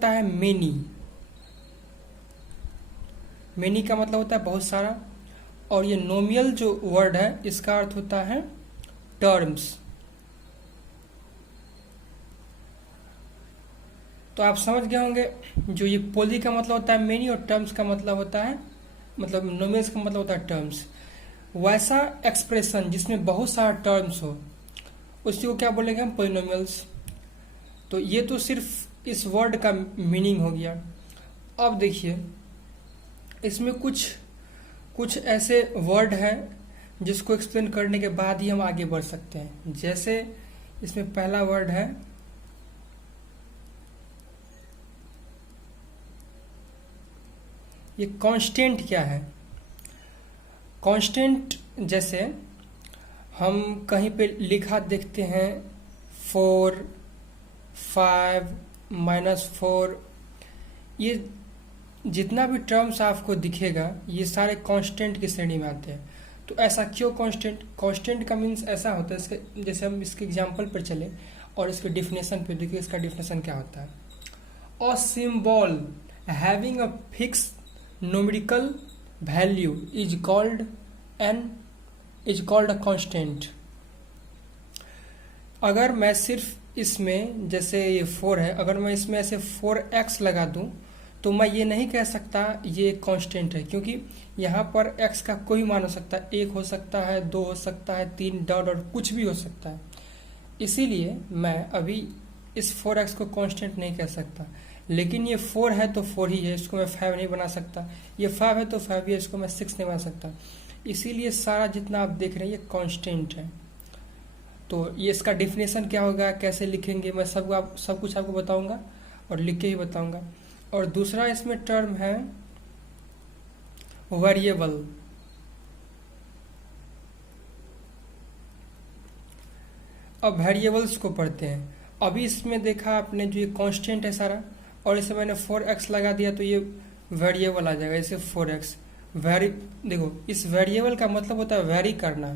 होता है many. Many का मतलब होता है बहुत सारा। और ये नोमियल जो वर्ड है इसका अर्थ होता है टर्म्स। तो आप समझ गए होंगे, जो ये पोली का मतलब होता है मेनी और टर्म्स का मतलब होता है, मतलब नोमियल्स का मतलब होता है टर्म्स। वैसा एक्सप्रेशन जिसमें बहुत सारा टर्म्स हो उसी को क्या बोलेंगे हम, पोलिनोमियल्स। तो ये तो सिर्फ इस वर्ड का मीनिंग हो गया। अब देखिए इसमें कुछ कुछ ऐसे वर्ड हैं जिसको एक्सप्लेन करने के बाद ही हम आगे बढ़ सकते हैं। जैसे इसमें पहला वर्ड है ये कांस्टेंट। क्या है कांस्टेंट? जैसे हम कहीं पे लिखा देखते हैं 4, 5, -4, ये जितना भी टर्म्स आपको दिखेगा ये सारे कांस्टेंट की श्रेणी में आते हैं। तो ऐसा क्यों कांस्टेंट? कांस्टेंट का मीन्स ऐसा होता है, इसके जैसे हम इसके एग्जांपल पर चले और इसके डिफिनेशन पे देखिए, इसका डिफिनेशन क्या होता है। A symbol having a fix numerical value is called a constant. अगर मैं सिर्फ इसमें, जैसे ये 4 है, अगर मैं इसमें ऐसे 4x लगा दूं तो मैं ये नहीं कह सकता ये कांस्टेंट है, क्योंकि यहाँ पर x का कोई मान हो सकता है, 1 हो सकता है, 2 हो सकता है, 3 डॉट डॉट कुछ भी हो सकता है। इसीलिए मैं अभी इस 4x को कांस्टेंट नहीं कह सकता। लेकिन ये 4 है तो 4 ही है, इसको मैं 5 नहीं बना सकता। ये 5 है तो 5 ही है, इसको मैं 6 नहीं बना सकता। इसीलिए सारा जितना आप देख रहे हैं ये कांस्टेंट है। तो ये इसका डिफिनेशन क्या होगा, कैसे लिखेंगे, मैं सब कुछ आपको बताऊंगा और लिख के ही बताऊंगा। और दूसरा इसमें टर्म है वेरिएबल। अब वेरिएबल्स को पढ़ते हैं। अभी इसमें देखा आपने जो ये कांस्टेंट है सारा, और इसे मैंने 4x लगा दिया तो ये वेरिएबल आ जाएगा। इसे 4x देखो, इस वेरिएबल का मतलब होता है वेरी करना,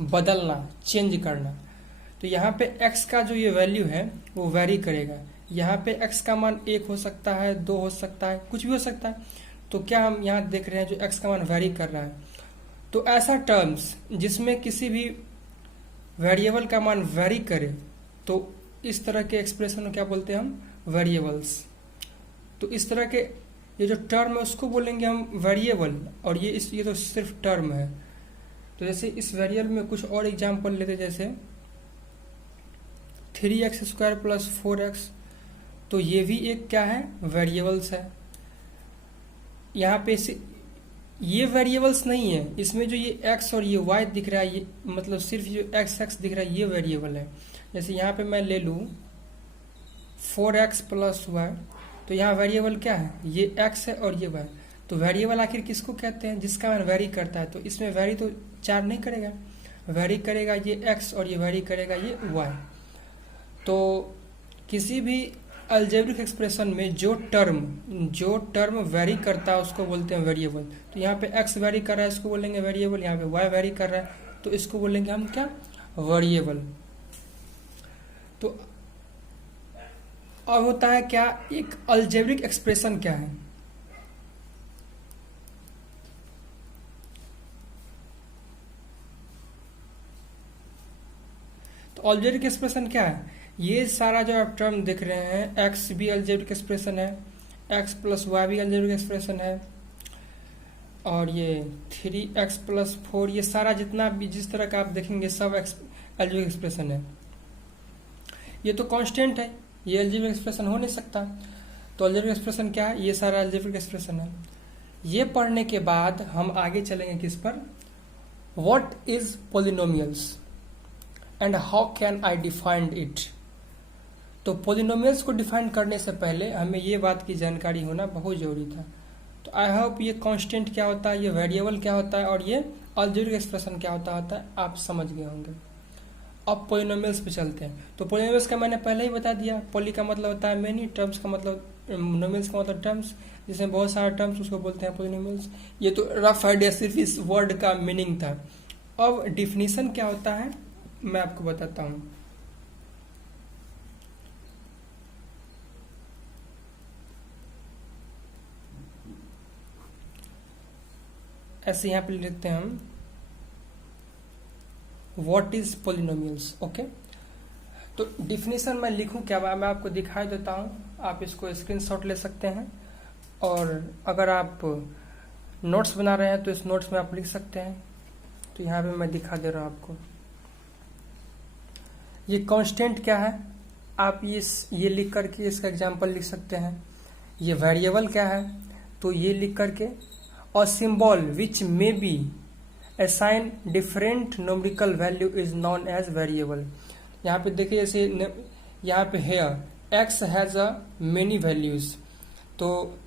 बदलना, चेंज करना। तो यहाँ पे x का जो ये वैल्यू है वो वेरी करेगा। यहाँ पे x का मान 1 हो सकता है, 2 हो सकता है, कुछ भी हो सकता है। तो क्या हम यहाँ देख रहे हैं जो x का मान वेरी कर रहा है। तो ऐसा टर्म्स जिसमें किसी भी वेरिएबल का मान वेरी करे, तो इस तरह के एक्सप्रेशन को क्या बोलते हैं हम, वेरिएबल्स। तो इस तरह के ये जो टर्म है उसको बोलेंगे हम वेरिएबल। और ये तो सिर्फ टर्म है। तो जैसे इस वेरिएबल में कुछ और एग्जांपल लेते, जैसे 3x² + 4x, तो ये भी एक क्या है, वेरिएबल्स है। यहाँ पे ये वेरिएबल्स नहीं है, इसमें जो ये x और ये y दिख रहा है, ये मतलब सिर्फ जो x दिख रहा है ये वेरिएबल है। जैसे यहाँ पे मैं ले लूँ 4x + y, तो यहाँ वेरिएबल क्या है, ये x है और ये y। तो वेरिएबल आखिर किसको कहते हैं, जिसका मान वेरी करता है। तो इसमें वेरी तो 4 नहीं करेगा, वेरी करेगा ये x और ये वेरी करेगा ये y। तो किसी भी अलजेब्रिक एक्सप्रेशन में जो टर्म वेरी करता है उसको बोलते हैं वेरिएबल। तो यहाँ पे x वेरी कर रहा है, इसको बोलेंगे वेरिएबल। यहाँ पे y वेरी कर रहा है तो इसको बोलेंगे हम क्या, वेरिएबल। तो अब होता है क्या, एक अलजेब्रिक एक्सप्रेशन क्या है। तो अलजेब्रिक एक्सप्रेशन क्या है, ये सारा जो आप टर्म देख रहे हैं, x भी अलजेब्रिक एक्सप्रेशन है, x + y भी अलजेब्रिक एक्सप्रेशन है, और ये 3x + 4, ये सारा जितना भी जिस तरह का आप देखेंगे सब अलजेब्रिक एक्सप्रेशन है। ये तो कांस्टेंट है, ये अलजेब्रिक एक्सप्रेशन हो नहीं सकता। तो अलजेब्रिक एक्सप्रेशन क्या है, ये सारा अलजेब्रिक एक्सप्रेशन है। ये पढ़ने के बाद हम आगे चलेंगे किस पर, what is polynomials and how can I defined it. तो पोलिनोमियल्स को डिफाइन करने से पहले हमें ये बात की जानकारी होना बहुत जरूरी था। तो आई होप ये कांस्टेंट क्या होता है, ये वेरिएबल क्या होता है, और ये अलजेब्रिक एक्सप्रेशन क्या होता है आप समझ गए होंगे। अब पोलिनोमियल्स पे चलते हैं। तो पोलिनोमियल्स का मैंने पहले ही बता दिया, पोली का मतलब होता है मेनी, टर्म्स का मतलब, नोमियल्स का मतलब टर्म्स, जिसमें बहुत सारे टर्म्स उसको बोलते हैं पोलिनोमियल्स। ये तो रफ आइडिया सिर्फ इस वर्ड का मीनिंग था। अब डिफिनीशन क्या होता है मैं आपको बताता हूँ। ऐसे यहाँ पे लिखते हैं हम व्हाट इज पोलिनोमियल्स। ओके, तो डिफिनेशन मैं लिखूं क्या, मैं आपको दिखाई देता हूं, आप इसको स्क्रीनशॉट ले सकते हैं, और अगर आप नोट्स बना रहे हैं तो इस नोट्स में आप लिख सकते हैं। तो यहाँ पे मैं दिखा दे रहा हूं आपको। ये कांस्टेंट क्या है, आप ये लिख करके इसका एग्जांपल लिख सकते हैं। ये वेरिएबल क्या है, तो ये लिख करके, और symbol which may be assign different numerical value is known as variable. यहाँ पे देखिए, जैसे यहाँ पे here x has a many values, तो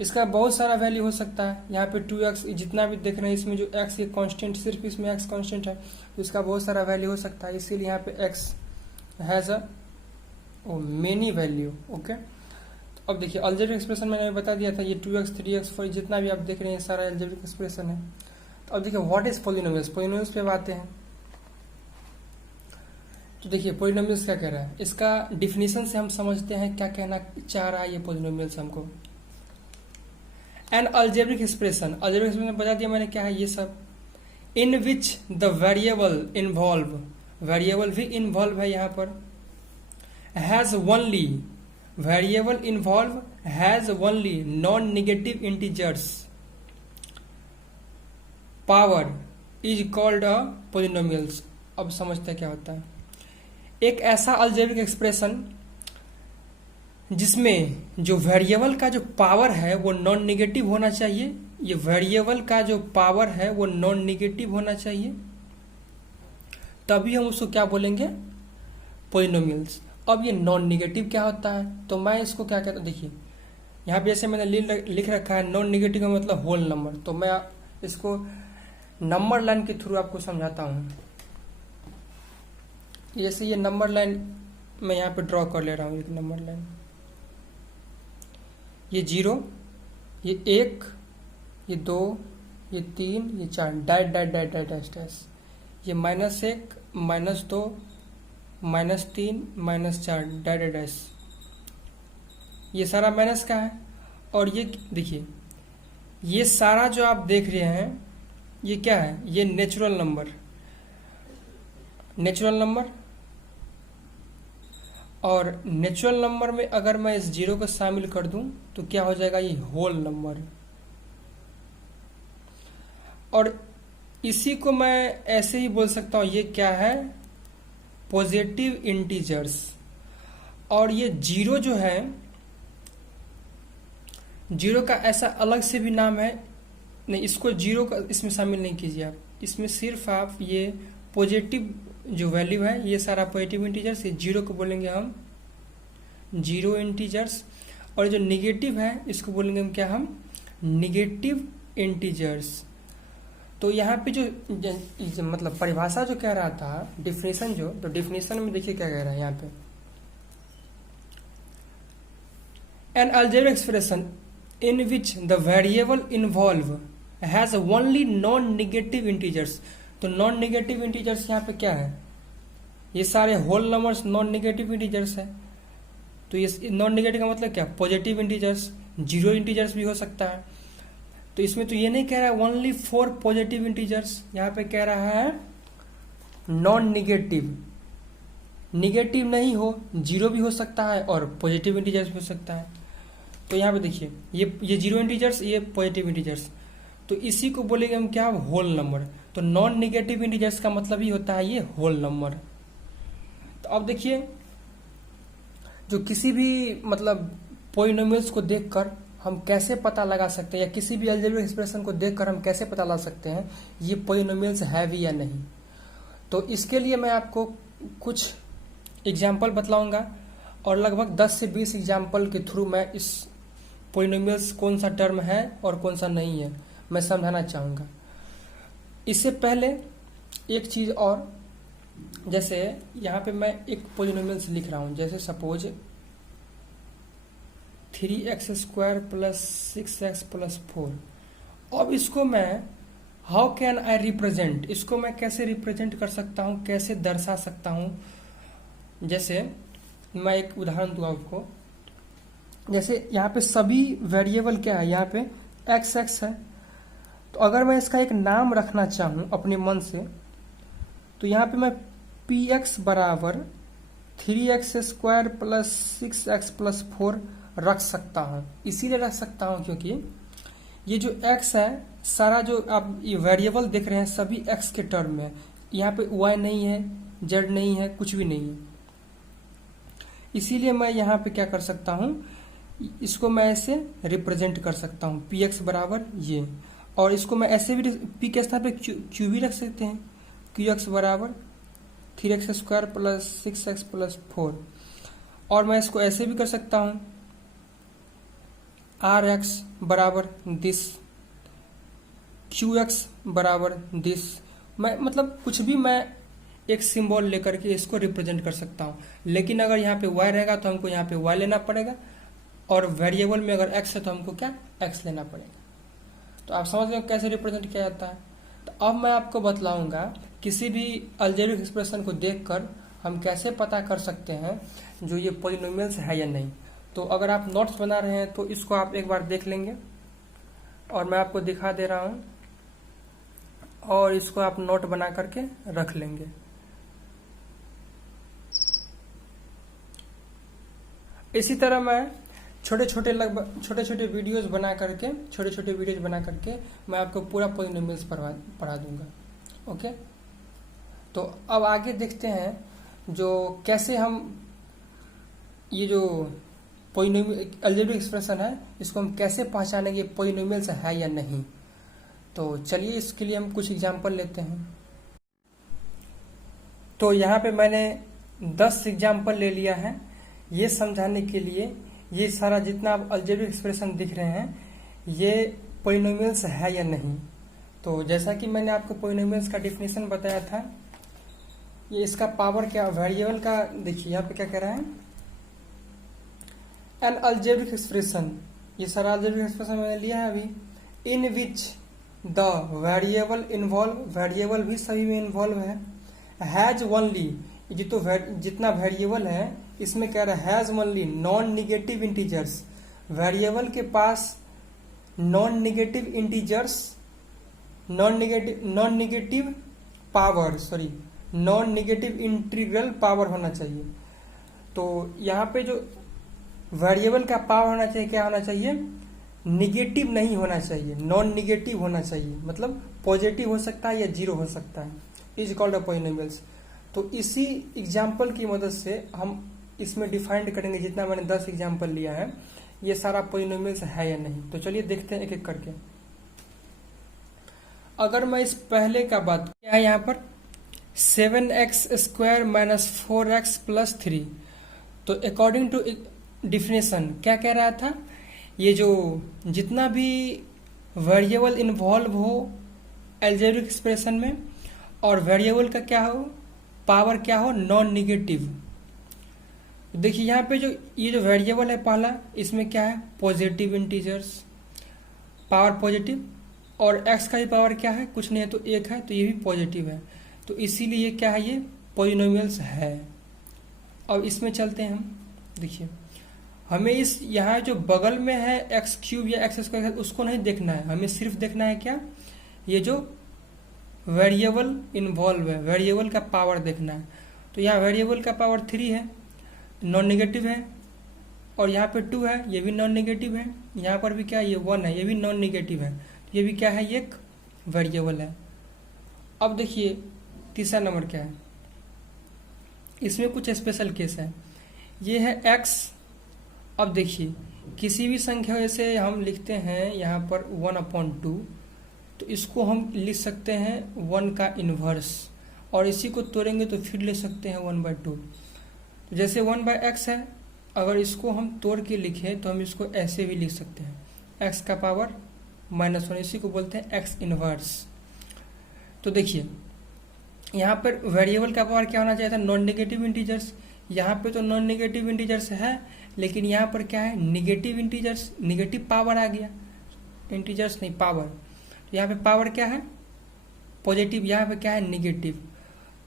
इसका बहुत सारा वैल्यू हो सकता है। यहाँ पे 2x जितना भी देख रहे हैं, इसमें जो x ये कांस्टेंट, सिर्फ इसमें x कांस्टेंट है, तो इसका बहुत सारा वैल्यू हो सकता है, इसीलिए यहाँ पे x has a many value. Okay, तो अब देखिए अलजेब्रिक एक्सप्रेशन मैंने बता दिया था, ये 2x 3x 4 जितना भी आप देख रहे हैं सारा अलजेब्रिक एक्सप्रेशन है। तो अब देखिए व्हाट इज पोलिनोमियल्स, पोलिनोमियल्स पे आते हैं। तो देखिए पोलिनोमियल्स क्या कह रहा है, इसका डिफिनीशन से हम समझते हैं क्या कहना चाह रहा है ये पोलिनोमियल्स हमको। An algebraic expression, algebraic expression बता दिया मैंने क्या है ये सब, in which the variable involve, variable भी इन्वॉल्व है यहाँ पर, has only, variable involve has only non negative integers, power is called a polynomials. अब समझते हैं क्या होता है। एक ऐसा अलजेब्रिक एक्सप्रेशन जिसमें जो वेरिएबल का जो पावर है वो नॉन नेगेटिव होना चाहिए, ये वेरिएबल का जो पावर है वो नॉन नेगेटिव होना चाहिए, तभी हम उसको क्या बोलेंगे, पोलिनोमियल्स। अब ये नॉन नेगेटिव क्या होता है, तो मैं इसको क्या कहता हूँ, देखिए यहाँ पे जैसे मैंने लिख रखा है नॉन नेगेटिव का मतलब होल नंबर, तो मैं इसको नंबर लाइन के थ्रू आपको समझाता हूँ। जैसे ये नंबर लाइन मैं यहाँ पे ड्रॉ कर ले रहा हूँ, एक नंबर लाइन, ये 0, ये 1, ये 2, ये 3, ये 4, dash dash dash dash dash dash, ये -1, -2, -3, -4, डैश डैश डैश, ये सारा माइनस का है। और ये देखिए, ये सारा जो आप देख रहे हैं ये क्या है, ये नेचुरल नंबर, नेचुरल नंबर। और नेचुरल नंबर में अगर मैं इस 0 को शामिल कर दूं तो क्या हो जाएगा, ये होल नंबर। और इसी को मैं ऐसे ही बोल सकता हूं, ये क्या है, पॉजिटिव इंटीजर्स। और ये 0 जो है, 0 का ऐसा अलग से भी नाम है, नहीं इसको 0 का इसमें शामिल नहीं कीजिए आप, इसमें सिर्फ आप ये पॉजिटिव जो वैल्यू है, ये सारा पॉजिटिव इंटीजर्स, ये 0 को बोलेंगे हम 0 इंटीजर्स। और जो निगेटिव है इसको बोलेंगे हम क्या, हम निगेटिव इंटीजर्स। तो यहाँ पे जो मतलब परिभाषा जो कह रहा था, डिफिनेशन जो, तो डिफिनेशन में देखिए क्या कह रहा है यहाँ पे, an algebraic expression in which the variable involve has only non negative integers. तो नॉन नेगेटिव इंटीजर्स यहाँ पे क्या है, ये सारे whole numbers non negative integers है। तो ये नॉन नेगेटिव का मतलब क्या, पॉजिटिव इंटीजर्स, 0 इंटीजर्स भी हो सकता है। तो इसमें तो ये नहीं कह रहा है ओनली फॉर पॉजिटिव इंटीजर्स, यहाँ पे कह रहा है नॉन नेगेटिव, निगेटिव नहीं हो, 0 भी हो सकता है और पॉजिटिव इंटीजर्स भी हो सकता है। तो यहाँ पे देखिए ये 0 इंटीजर्स, ये पॉजिटिव इंटीजर्स, तो इसी को बोलेंगे हम क्या, होल नंबर। तो नॉन नेगेटिव इंटीजर्स का मतलब ही होता है ये होल नंबर। तो अब देखिए, जो किसी भी मतलब पोलिनोमियल्स को देखकर हम कैसे पता लगा सकते हैं, या किसी भी अलजेब्रिक एक्सप्रेशन को देखकर हम कैसे पता लगा सकते हैं ये पोलिनोमियल्स है भी या नहीं। तो इसके लिए मैं आपको कुछ एग्जाम्पल बतलाऊंगा, और लगभग 10 से 20 एग्जाम्पल के थ्रू मैं इस पोलिनोमियल्स कौन सा टर्म है और कौन सा नहीं है मैं समझाना चाहूँगा। इससे पहले एक चीज़ और, जैसे यहाँ पे मैं एक पोलिनोमियल्स लिख रहा हूँ, जैसे सपोज 3x² + 6x + 4। अब इसको मैं हाउ कैन आई रिप्रेजेंट, इसको मैं कैसे रिप्रेजेंट कर सकता हूँ, कैसे दर्शा सकता हूँ। जैसे मैं एक उदाहरण दूँ आपको, जैसे यहाँ पे सभी वेरिएबल क्या है, यहाँ पे x है, तो अगर मैं इसका एक नाम रखना चाहूँ अपने मन से, तो यहाँ पे मैं पी एक्स बराबर 3x² प्लस 6x प्लस 4 रख सकता हूँ। इसीलिए रख सकता हूँ क्योंकि ये जो x है, सारा जो आप ये वेरिएबल देख रहे हैं सभी x के टर्म में है। यहाँ पे y नहीं है, z नहीं है, कुछ भी नहीं है। इसीलिए मैं यहाँ पे क्या कर सकता हूँ, इसको मैं ऐसे रिप्रेजेंट कर सकता हूँ, पी एक्स बराबर ये। और इसको मैं ऐसे भी p के स्थान पे q भी रख सकते हैं, क्यू एक्स बराबर 3x² प्लस 6x प्लस 4। और मैं इसको ऐसे भी कर सकता हूँ, rx बराबर दिस, qx बराबर दिस। मैं मतलब कुछ भी मैं एक सिंबल लेकर के इसको रिप्रेजेंट कर सकता हूँ। लेकिन अगर यहाँ पे y रहेगा तो हमको यहाँ पे y लेना पड़ेगा, और वेरिएबल में अगर x है तो हमको क्या x लेना पड़ेगा। तो आप समझ रहे हो कैसे रिप्रेजेंट किया जाता है। तो अब मैं आपको बतलाऊंगा किसी भी अलजेब्रिक एक्सप्रेशन को देखकर हम कैसे पता कर सकते हैं जो ये पॉलिनोमियल्स है या नहीं। तो अगर आप नोट्स बना रहे हैं तो इसको आप एक बार देख लेंगे, और मैं आपको दिखा दे रहा हूँ, और इसको आप नोट बना करके रख लेंगे। इसी तरह मैं छोटे छोटे वीडियोस बना करके मैं आपको पूरा पॉलिनोमियल्स पढ़ा दूंगा। ओके, तो अब आगे देखते हैं जो कैसे हम ये जो पॉलिनोमियल अलजेब्रिक एक्सप्रेशन है इसको हम कैसे पहचानेंगे पॉलिनोमियल्स है या नहीं। तो चलिए इसके लिए हम कुछ एग्जांपल लेते हैं। तो यहाँ पे मैंने 10 एग्जांपल ले लिया है ये समझाने के लिए ये सारा जितना आप अलजेब्रिक एक्सप्रेशन दिख रहे हैं ये पॉलिनोमियल्स है या नहीं। तो जैसा कि मैंने आपको पॉलिनोमियल्स का डिफिनेशन बताया था, ये इसका पावर क्या वेरिएबल का, देखिए यहाँ पे क्या कह रहा है, एन अलजेब्रिक एक्सप्रेशन, ये सारा अलजेब्रिक एक्सप्रेशन मैंने लिया है अभी, in which the variable involve, variable भी सभी में इन्वॉल्व है, हैज ओनली, ये तो जितना वेरिएबल है इसमें कह रहा है has only non negative integers, variable के पास non negative integers, non negative power, sorry non negative integral power होना चाहिए। तो यहाँ पे जो वेरिएबल का पावर होना चाहिए क्या होना चाहिए, निगेटिव नहीं होना चाहिए, नॉन निगेटिव होना चाहिए, मतलब पॉजिटिव हो सकता है या जीरो हो सकता है, इज कॉल्ड अ पॉलिनोमियल्स। तो इसी एग्जाम्पल की मदद से हम इसमें डिफाइंड करेंगे, जितना मैंने 10 एग्जाम्पल लिया है ये सारा पॉलिनोमियल्स है या नहीं। तो चलिए देखते हैं एक एक करके। अगर मैं इस पहले का बात क्या है, यहाँ पर 7x² माइनस 4x प्लस 3, तो अकॉर्डिंग टू डिफिनेशन क्या कह रहा था, ये जो जितना भी वेरिएबल इन्वॉल्व हो अलजेब्रिक एक्सप्रेशन में और वेरिएबल का क्या हो पावर क्या हो नॉन निगेटिव। देखिए यहाँ पे जो ये जो वेरिएबल है पहला, इसमें क्या है पॉजिटिव इंटीजर्स, पावर पॉजिटिव, और x का भी पावर क्या है कुछ नहीं है तो 1 है, तो ये भी पॉजिटिव है, तो इसीलिए ये क्या है ये पॉलिनोमियल्स है। अब इसमें चलते हैं हम, देखिए हमें इस यहाँ जो बगल में है x³ या x² उसको नहीं देखना है, हमें सिर्फ देखना है क्या ये जो वेरिएबल इन्वॉल्व है, वेरिएबल का पावर देखना है। तो यहाँ वेरिएबल का पावर 3 है, नॉन नेगेटिव है, और यहाँ पे 2 है, ये भी नॉन नेगेटिव है, यहाँ पर भी क्या ये 1 है, ये भी नॉन नेगेटिव है, ये भी क्या है ये एक वेरिएबल है। अब देखिए तीसरा नंबर क्या है, इसमें कुछ स्पेशल केस है, ये है x। अब देखिए किसी भी संख्या से हम लिखते हैं यहाँ पर 1/2, तो इसको हम लिख सकते हैं 1 का इन्वर्स, और इसी को तोड़ेंगे तो फिर ले सकते हैं 1/2। तो जैसे 1/x है, अगर इसको हम तोड़ के लिखें तो हम इसको ऐसे भी लिख सकते हैं x का पावर -1, इसी को बोलते हैं x इन्वर्स। तो देखिए यहाँ पर वेरिएबल का पावर क्या होना चाहिए था नॉन नेगेटिव इंटीजर्स, यहाँ पे तो नॉन नेगेटिव इंटीजर्स है, लेकिन यहाँ पर क्या है निगेटिव इंटीजर्स, निगेटिव पावर आ गया, इंटीजर्स नहीं पावर। यहाँ पे पावर क्या है पॉजिटिव, यहाँ पे क्या है निगेटिव।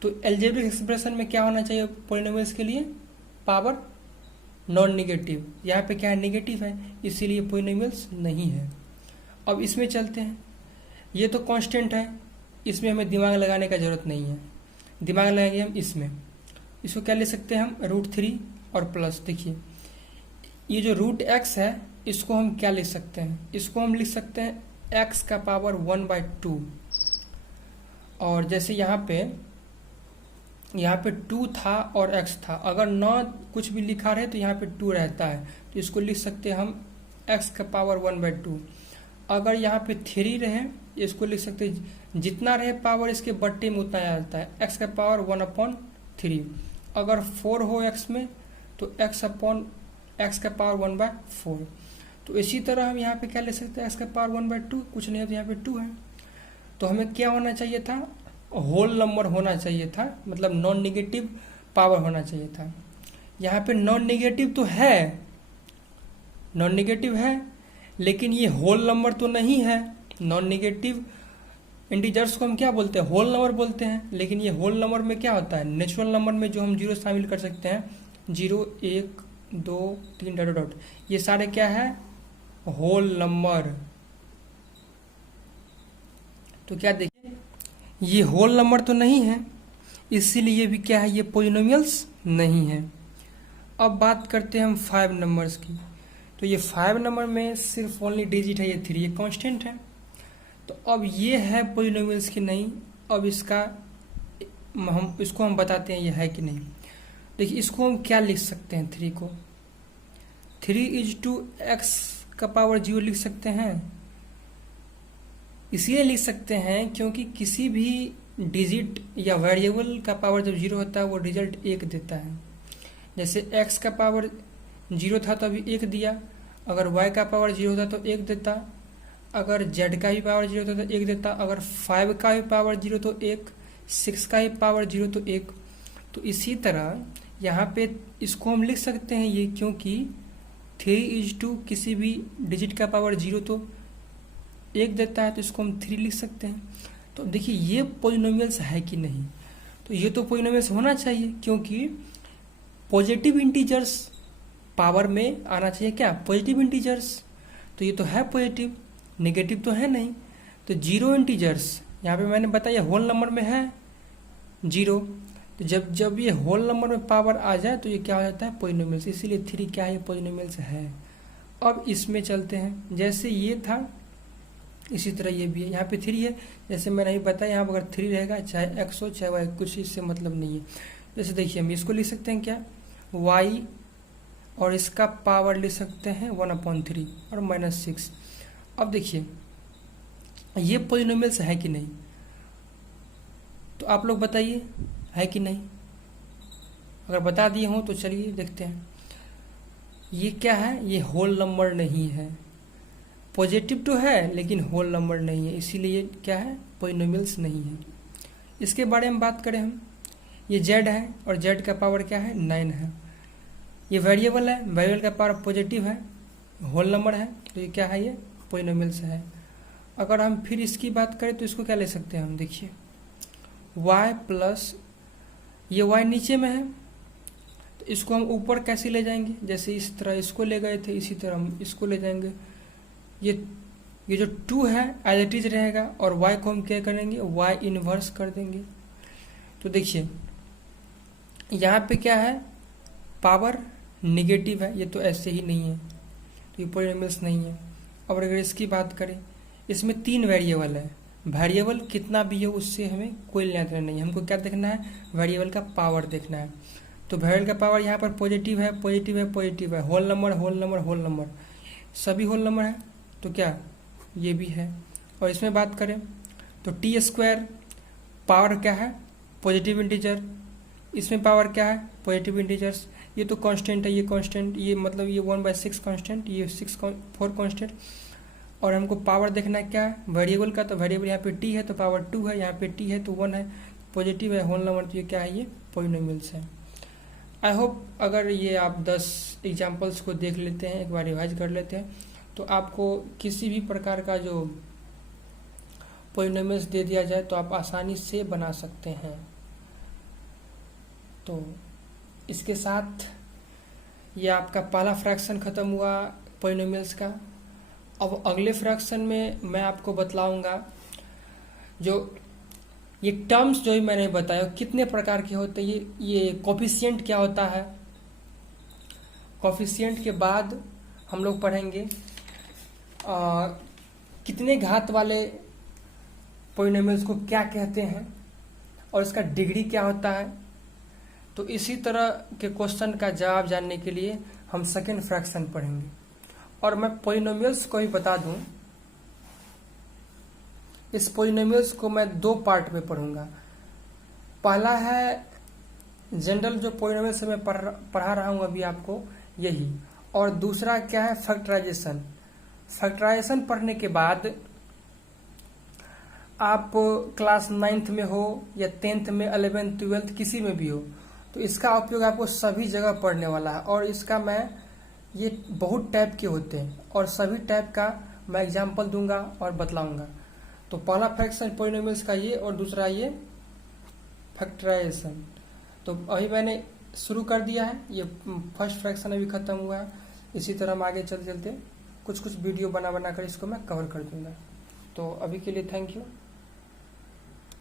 तो अलजेब्रिक एक्सप्रेशन में क्या होना चाहिए पॉलिनोमियल्स के लिए पावर नॉन निगेटिव, यहाँ पे क्या है निगेटिव है, इसीलिए पॉलिनोमियल्स नहीं है। अब इसमें चलते हैं, ये तो कांस्टेंट है, इसमें हमें दिमाग लगाने का ज़रूरत नहीं है। दिमाग लगाएंगे हम इसमें, इसको क्या ले सकते हैं हम, √3 और प्लस। देखिए ये जो √x है इसको हम क्या लिख सकते हैं, इसको हम लिख सकते हैं x का पावर 1/2। और जैसे यहाँ पे 2 था और x था, अगर न कुछ भी लिखा रहे तो यहाँ पे 2 रहता है, तो इसको लिख सकते हैं हम x का पावर 1/2। अगर यहाँ पे 3 रहे, इसको लिख सकते हैं जितना रहे पावर इसके बट्टे में उतना आ जाता है, x का पावर 1/3। अगर 4 हो x में तो x का पावर 1/4। तो इसी तरह हम यहाँ पे क्या ले सकते हैं, x का पावर 1/2, कुछ नहीं है तो यहाँ पे 2 है। तो हमें क्या होना चाहिए था, होल नंबर होना चाहिए था, मतलब नॉन नेगेटिव पावर होना चाहिए था। यहाँ पे नॉन नेगेटिव है, लेकिन ये होल नंबर तो नहीं है। नॉन नेगेटिव इंटीजर्स को हम क्या बोलते हैं, होल नंबर बोलते हैं। लेकिन ये होल नंबर में क्या होता है, नेचुरल नंबर में जो हम 0 शामिल कर सकते हैं, 0, 1, 2, 3 डॉट डॉट, ये सारे क्या है, होल नंबर। तो क्या देखिए, ये होल नंबर तो नहीं है, इसीलिए ये भी क्या है, ये पॉलिनोमियल्स नहीं है। अब बात करते हैं हम 5 नंबर्स की। तो ये 5 नंबर में सिर्फ ओनली डिजिट है, ये 3, ये कांस्टेंट है। तो अब ये है पॉलिनोमियल्स की नहीं। अब इसको हम बताते हैं ये है कि नहीं। देखिए इसको हम क्या लिख सकते हैं, 3 को 3 = x का पावर 0 लिख सकते हैं। इसलिए लिख सकते हैं क्योंकि किसी भी डिजिट या वेरिएबल का पावर जब 0 होता है वो रिजल्ट 1 देता है। जैसे x का पावर 0 था तो अभी 1 दिया, अगर y का पावर 0 होता तो 1 देता, अगर z का भी पावर 0 होता तो 1 देता, अगर 5 का भी पावर 0 तो 1, 6 का भी पावर 0 तो 1। तो इसी तरह यहाँ पे इसको हम लिख सकते हैं ये, क्योंकि 3 = किसी भी डिजिट का पावर 0 तो 1 देता है, तो इसको हम 3 लिख सकते हैं। तो देखिए ये पॉलिनोमियल्स है कि नहीं, तो ये तो पॉलिनोमियल्स होना चाहिए, क्योंकि पॉजिटिव इंटीजर्स पावर में आना चाहिए क्या, पॉजिटिव इंटीजर्स। तो ये तो है पॉजिटिव, नेगेटिव तो है नहीं। तो 0 इंटीजर्स यहाँ पे मैंने बताया होल नंबर में है 0, तो जब ये होल नंबर में पावर आ जाए तो ये क्या हो जाता है, पॉलिनोमियल्स। इसीलिए 3 क्या है, पॉलिनोमियल्स है। अब इसमें चलते हैं, जैसे ये था इसी तरह ये भी है। यहाँ पे 3 है, जैसे मैंने अभी बताया, यहाँ पर अगर 3 रहेगा, चाहे x हो चाहे y, कुछ इससे मतलब नहीं है। जैसे देखिए हम इसको लिख सकते हैं क्या, y, और इसका पावर लिख सकते हैं 1/3 और -6। अब देखिए ये पॉलिनोमियल्स है कि नहीं, तो आप लोग बताइए है कि नहीं। अगर बता दिए हों तो चलिए देखते हैं। ये क्या है, ये होल नंबर नहीं है, पॉजिटिव तो है लेकिन होल नंबर नहीं है, इसीलिए क्या है, पॉलिनोमियल्स नहीं है। इसके बारे में बात करें हम, ये z है और z का पावर क्या है, 9 है। ये वेरिएबल है, वेरिएबल का पावर पॉजिटिव है, होल नंबर है, तो ये क्या है, ये पॉलिनोमियल्स है। अगर हम फिर इसकी बात करें तो इसको क्या ले सकते हैं हम, देखिए y प्लस, ये y नीचे में है तो इसको हम ऊपर कैसे ले जाएंगे, जैसे इस तरह इसको ले गए थे, इसी तरह हम इसको ले जाएंगे। ये जो 2 है एज इट इज रहेगा, और y को हम क्या करेंगे, y इन्वर्स कर देंगे। तो देखिए यहाँ पे क्या है, पावर निगेटिव है, ये तो ऐसे ही नहीं है, तो ये पॉलिनोमियल्स नहीं है। अब अगर इसकी बात करें, इसमें 3 वेरिएबल है, वेरिएबल कितना भी हो उससे हमें कोई लेना देना नहीं है, हमको क्या देखना है, वेरिएबल का पावर देखना है। तो वेरिएबल का पावर यहाँ पर पॉजिटिव है, पॉजिटिव है, पॉजिटिव है, whole number, whole number, whole number, सभी होल नंबर है, तो क्या ये भी है। और इसमें बात करें तो t² पावर क्या है, पॉजिटिव इंटीजर, इसमें पावर क्या है, पॉजिटिव इंटीजर्स। ये तो कांस्टेंट है, ये कांस्टेंट, ये मतलब ये 1/6 कांस्टेंट, ये 4 कांस्टेंट। और हमको पावर देखना है क्या है, वेरिएबल का, तो वेरिएबल यहाँ पे t है तो पावर 2 है, यहाँ पे t है तो 1 है, पॉजिटिव है, होल नंबर, तो ये क्या है, ये पॉलिनोमियल्स है। आई होप अगर ये आप 10 एग्जाम्पल्स को देख लेते हैं, एक बार रिवाइज कर लेते हैं, तो आपको किसी भी प्रकार का जो पॉलिनोमियल्स दे दिया जाए तो आप आसानी से बना सकते हैं। तो इसके साथ ये आपका पहला फ्रैक्शन ख़त्म हुआ पॉलिनोमियल्स का। अब अगले फ्रैक्शन में मैं आपको बतलाऊंगा जो ये टर्म्स जो ही मैंने बताया कितने प्रकार के होते हैं, ये कोफिशिएंट क्या होता है। कोफिशिएंट के बाद हम लोग पढ़ेंगे कितने घात वाले पोलिनोमियल्स को क्या कहते हैं और इसका डिग्री क्या होता है। तो इसी तरह के क्वेश्चन का जवाब जानने के लिए हम सेकेंड फ्रैक्शन पढ़ेंगे। और मैं पोलिनोमियल्स को ही बता दूं, इस पोलिनोमियल्स को मैं दो पार्ट में पढ़ूंगा। पहला है जनरल जो पोलिनोमियल्स मैं पढ़ा रहा हूं अभी आपको यही, और दूसरा क्या है फैक्टराइजेशन। फैक्टराइजेशन पढ़ने के बाद आप क्लास 9th में हो या 10th में 11th 12th किसी में भी हो, तो इसका उपयोग आपको सभी जगह पढ़ने वाला है। और इसका मैं ये बहुत टाइप के होते हैं और सभी टाइप का मैं एग्जांपल दूंगा और बतलाऊंगा। तो पहला फ्रैक्शन पोलिनोमियल्स का ये और दूसरा ये फैक्टराइजेशन। तो अभी मैंने शुरू कर दिया है, ये फर्स्ट फ्रैक्शन अभी खत्म हुआ है। इसी तरह हम आगे चलते चलते कुछ वीडियो बना कर इसको मैं कवर कर दूंगा। तो अभी के लिए थैंक यू।